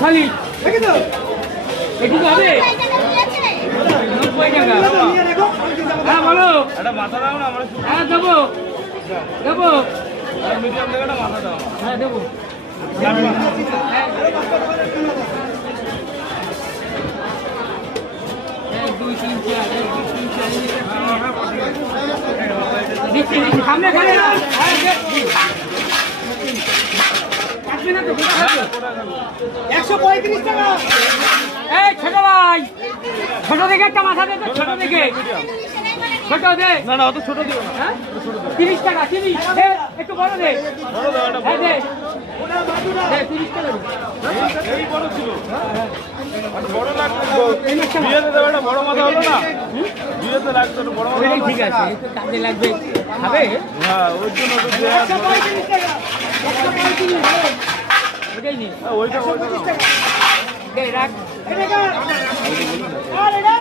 খালি একটু হবে 90 টাকা। হ্যাঁ বলো, একটা মাথা দাও না, আমরা হ্যাঁ দেবো দেবো, মিডিয়াম থেকে একটা মাথা দাও। হ্যাঁ দেবো। এক দুই তিন চার, এক দুই তিন চার, দিচ্ছি দিচ্ছি, সামনে খালি না। হ্যাঁ, কাটবে না তো, গোটা খাবে। 135 টাকা। এই ছোট ভাই, ছোট দেখে একটা মাথা দে তো, ছোট দেখে ছোট দে। না না, অত ছোট দিও না। হ্যাঁ 30 টাকা, 30 দে, একটু বড় দে। বড় দাও, একটা হ্যাঁ বড়। দে দে, 30 টাকা দে। এই বড় ছিল। একটা বড় লাগবে। বিয়েতে দেবে, একটা বড় মাথা হলো না? বিয়েতে লাগবে একটা বড় মাথা ওইটাই হলো। ঠিক আছে, এই তো কাজে লাগবে, খাবে। হ্যাঁ, ওই জন্য তো দেয়া আছে। 135 টাকা। 135 ওইটাই নে, ওইটা ওইটা দাও। দে রাখ। টাকা।